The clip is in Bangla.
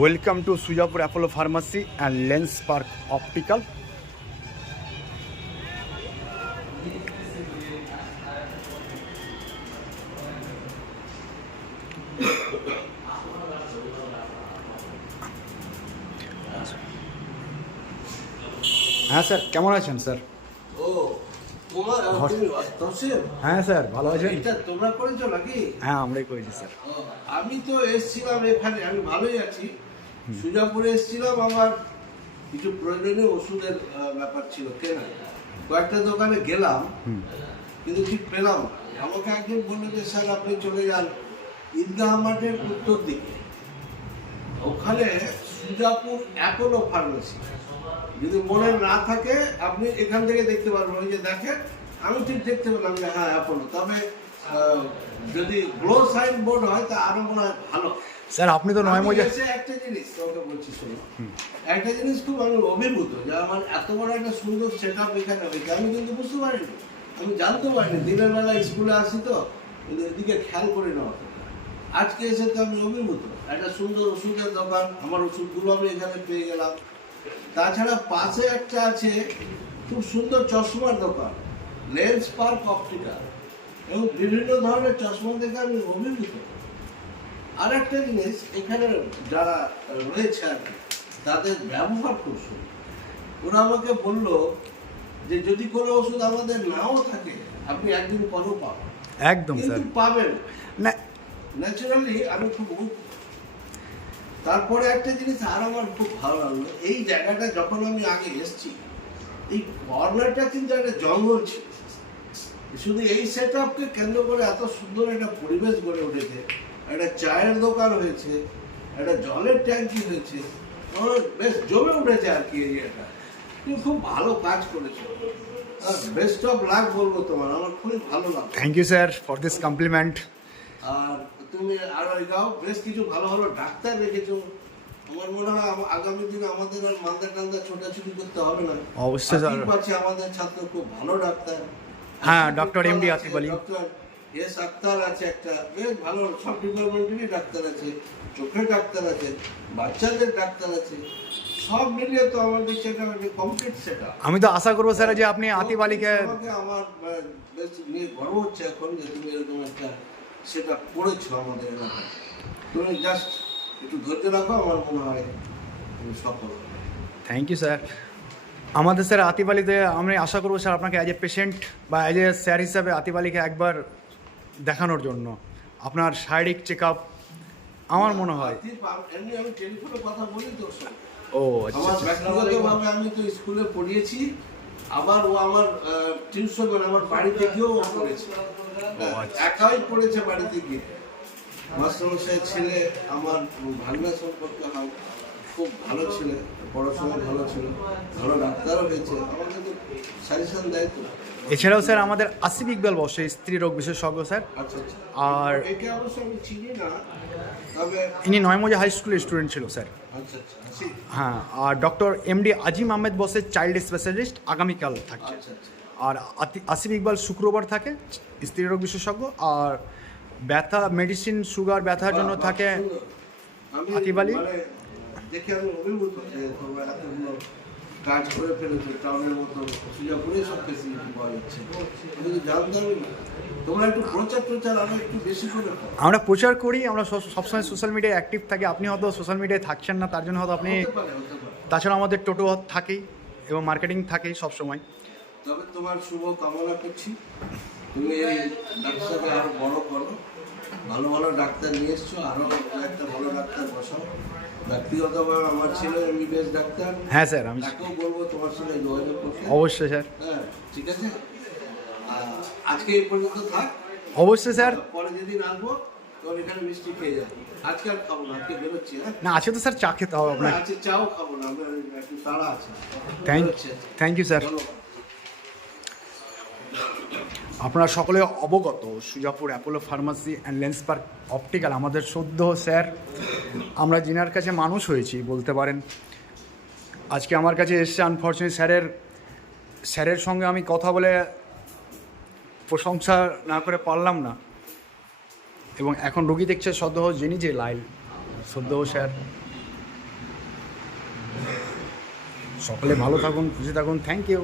Welcome to Sujapur Apollo pharmacy and lens park optical. হ্যাঁ স্যার, কেমন আছেন স্যার? ও তোমার তুমি তসিম? হ্যাঁ স্যার, ভালো আছেন? এটা তোমরা করেছো নাকি? হ্যাঁ, আমরাই করেছি স্যার। আমি তো এসেছিলাম এখানে, আমি ভালোই আছি। সুজাপুরে এসেছিলাম, আমার কিছু প্রয়োজনীয় ওষুধের ব্যাপার ছিল কেনা। কয়েকটা দোকানে গেলাম কিন্তু ঠিক পেলাম না। আমাকে একজন বললো যে স্যার আপনি চলে যান ঈদগাহ মাঠের উত্তর দিকে, ওখানে সুজাপুর অ্যাপোলো ফার্মেসি। যদি মনে না থাকে আপনি এখান থেকে দেখতে পারবেন, ওই যে দেখেন, আমি ঠিক দেখতে পেলাম যে হ্যাঁ অ্যাপোলো। তবে যদি গ্লো সাইন বোর্ড হয় তা আরো মনে হয় ভালো। স্যার আপনি তো নয় মজা একটা জিনিস তোমাকে বলছি, শোনো, একটা জিনিস খুব আমি অভিভূত যে আমার এত বড় একটা সুন্দর সেট আপ এখানে হয়েছে। আমি কিন্তু বুঝতে পারিনি, আমি জানতে পারিনি, দিনের বেলা স্কুলে আসি তো কিন্তু এদিকে খেয়াল করি না। আজকে এসে তো আমি অভিভূত, একটা সুন্দর ওষুধের দোকান, আমার ওষুধগুলো আমি এখানে পেয়ে গেলাম। তাছাড়া পাশে একটা আছে খুব সুন্দর চশমার দোকান, লেন্স পার্ক অপটিক্যাল, এবং বিভিন্ন ধরনের চশমা দেখে আমি অভিভূত। আর একটা জিনিস, এখানে যারা রয়েছে আর কি, তাদের ব্যবহার খুব সুন্দর। ওরা আমাকে বললো যে যদি কোনো ওষুধ আমাদের নাও থাকে আপনি একদিন পরেও পাবেন। একদম স্যার, কিন্তু পাবেন না ন্যাচারালি। আমি খুব তারপরে একটা জিনিস আর আমার খুব ভালো লাগলো, এই জায়গাটা যখন আমি আগে এসেছি, এই কর্নারটা কিন্তু একটা জঙ্গল ছিল। শুধু এই সেট আপকে কেন্দ্র করে এত সুন্দর একটা পরিবেশ গড়ে উঠেছে, একটা চায়ের দোকান হয়েছে, একটা জলের ট্যাঙ্কি হয়েছে, বেশ জমে উঠেছে আর কি এরিয়াটা। তুমি খুব ভালো কাজ করেছো, বেস্ট অফ লাক বলবো তোমার, আমার খুবই ভালো লাগলো। Thank you sir for this compliment. আর তুমি আরো এগাও, বেশ কিছু ভালো ভালো ডাক্তার রেখেছো। আমার মনে হয় আগামী দিনে আমাদের আর মালদা টালদা ছোটাছুটি করতে হবে না। অবশ্যই স্যার। পাচ্ছি আমাদের ছাত্র খুব ভালো ডাক্তার। হ্যাঁ, doctor MD Atif Ali, doctor S Akhtar আছে, একটা বেশ ভালো, সব ডিপার্টমেন্টেরই ডাক্তার আছে, চোখের ডাক্তার আছে, বাচ্চাদের ডাক্তার আছে, সব মিলিয়ে তো আমার দেখছি একটা কমপ্লিট সেটা। আমি তো আশা করবো স্যার যে আপনি আতিফ আলীকে, আমার বেশ নিয়ে গর্ব হচ্ছে এখন যে তুমি এরকম একটা সেটা করেছো আমাদের এলাকায়। তুমি জাস্ট একটু ধৈর্য রাখো, আমার মনে হয় তুমি সফল। Thank you sir. আমাদের স্যার আতিফ আলীতে আমি আশা করবো স্যার আপনাকে অ্যাজ এ পেশেন্ট বা অ্যাজ এ স্যার হিসাবে আতিফ আলীকে একবার দেখানোর জন্য আপনার শারীরিক চেক আপ আমার মনে হয়। এমনি আমি টেলিফোনে কথা বলি তোর সঙ্গে। ও আচ্ছা, আমার ব্যক্তিগতভাবে আমি তো স্কুলে পড়িয়েছি, আবার ও আমার টিউশন, মানে আমার বাড়িতে গিয়েও ও পড়েছে, একাই পড়েছে বাড়িতে গিয়ে। মাস্টারমশাইয়ের ছেলে আমার ভাগনা সম্পর্কে হয়, খুব ভালো ছেলে, পড়াশোনা ভালো ছিল, ভালো ডাক্তারও হয়েছে, আমাকে তো সাজেশন দেয় তো। এছাড়াও স্যার আমাদের আসিফ ইকবাল বসে, স্ত্রী রোগ বিশেষজ্ঞ স্যার। আচ্ছা আচ্ছা। আর একে অবশ্য আমি চিনি না, তবে ইনি নয়মজা হাই স্কুলের স্টুডেন্ট ছিল স্যার। আচ্ছা আচ্ছা আসি। হ্যাঁ, আর ডক্টর এমডি আজিম আহমেদ বসে চাইল্ড স্পেশালিস্ট, আগামীকাল থাকছে। আচ্ছা আচ্ছা। আর আসিফ ইকবাল শুক্রবার থাকে, স্ত্রী রোগ বিশেষজ্ঞ। আর ব্যথা মেডিসিন, সুগার ব্যথার জন্য থাকে আতিফ আলী। মানে দেখে আমি অভিভূত যে তোমরা এতগুলো কাজ করে ফেলেছো, টাউনের মতো সুজাপুরে সব ফেসিলিটি পাওয়া যাচ্ছে, কিন্তু জানতামই না। তোমরা একটু প্রচার আরো একটু বেশি করে করো। আমরা প্রচার করি, আমরা সবসময় সোশ্যাল মিডিয়ায় অ্যাক্টিভ থাকি। আপনি হয়তো সোশ্যাল মিডিয়ায় থাকছেন না, তার জন্য হয়তো আপনি, হতে পারে। তাছাড়া আমাদের টোটো থাকেই এবং মার্কেটিং থাকেই সবসময়। তবে তোমার শুভ কামনা করছি, তুমি এই ব্যবসাকে আরো বড় করো, ভালো ভালো ডাক্তার নিয়ে এসছো, আরো একটা ভালো ডাক্তার বসাও। ব্যক্তিগতভাবে আমার ছিল এমবিবিএস ডাক্তার, হ্যাঁ স্যার, আমি তাকেও বলবো তোমার সঙ্গে যোগাযোগ করতে। অবশ্যই স্যার, হ্যাঁ ঠিক আছে। আজকে এই পর্যন্ত থাক, অবশ্যই স্যার। পরে যেদিন আসবো তখন এখানে মিষ্টি খেয়ে যাবো। আজকে আর খাবো না, আজকে বেরোচ্ছি। হ্যাঁ না, আছে তো স্যার, চা খেতে হবে আপনার। আজকে চাও খাবো না, আমরা একটু তাড়া আছে। Thank you sir. আপনারা সকলে অবগত, Sujapur Apollo pharmacy and lens park optical আমাদের সদ্য স্যার, আমরা যিনার কাছে মানুষ হয়েছি বলতে পারেন। আজকে আমার কাছে এসছে, আনফর্চুনেটলি স্যারের সঙ্গে আমি কথা বলে প্রশংসা না করে পারলাম না। এবং এখন রোগী দেখছে সদ্য যিনি যে লাইল সদ্য স্যার। সকলে ভালো থাকুন, খুশি থাকুন। Thank you.